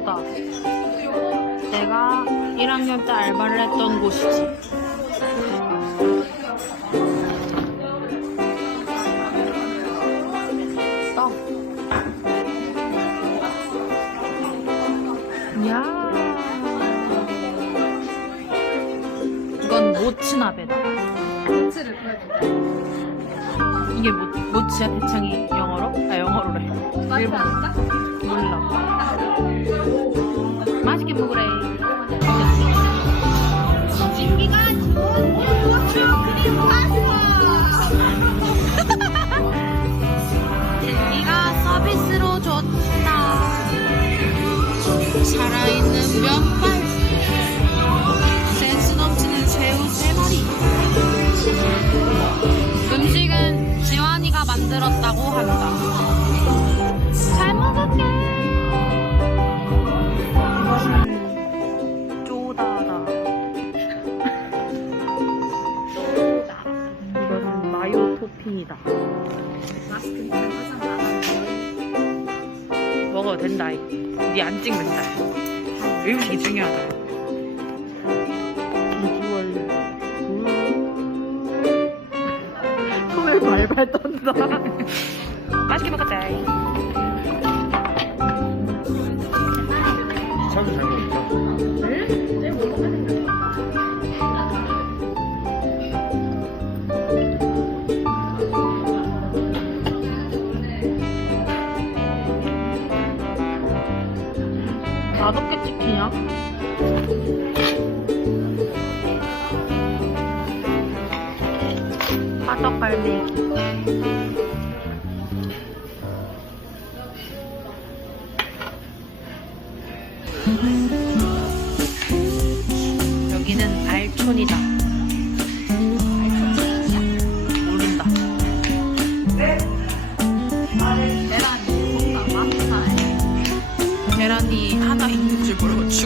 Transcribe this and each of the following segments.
요다. 내가 1학년 때 알바를 했던 곳이지. 떡. 야. 이건 모츠나베다. 꼬치를 보여줄게. 이게 모, 모츠야 대창이 영어로? 아 영어로래. 맛이 일본. 않을까? 몰라. 살아있는 면발. 센스 넘치는 새우 세 마리. 음식은 지환이가 만들었다고 한다. 잘 먹을게. 이것은 토핑이다. 마스크. 먹어도 된다. 니안 찍는다. 음식이 중요하다. 비주얼. 손을 발발 떤다. 맛있게 먹었자. 차도 잘 먹었죠? 맛없게 찍히냐? 화덕갈매기. 여기는 알촌이다.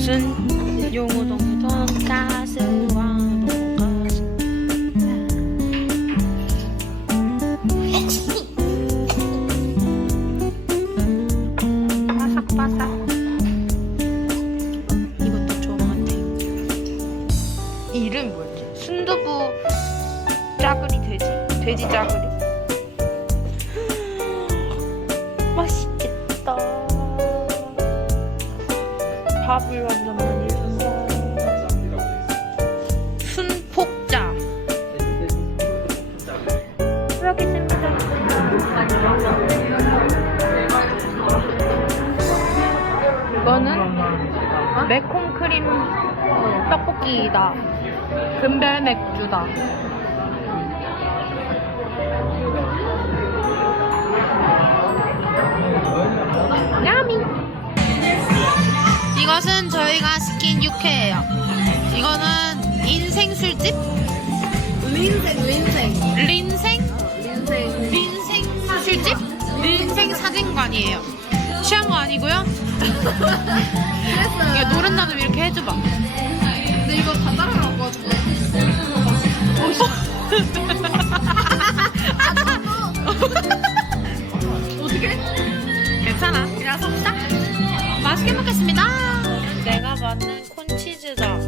이것은 용호동 돈가스와 돈가스. 바삭바삭. 이것도 좋은 것 같아. 이 이름 뭐였지? 순두부 짜글이 돼지? 돼지 짜글 매콤 크림 떡볶이다. 금별 맥주다. 야미. 이것은 저희가 시킨 육회예요. 이거는 인생 술집? 린생 린생 린생? 린생. 린생 술집? 린생 사진관이에요. 취한 거 아니고요. 그랬어요. 이거 노른자도 이렇게 해줘봐. 근데 이거 다 따라가고 왔어. 어떻게? 괜찮아. 그냥 섭다. 맛있게 먹겠습니다. 내가 만든 콘치즈다.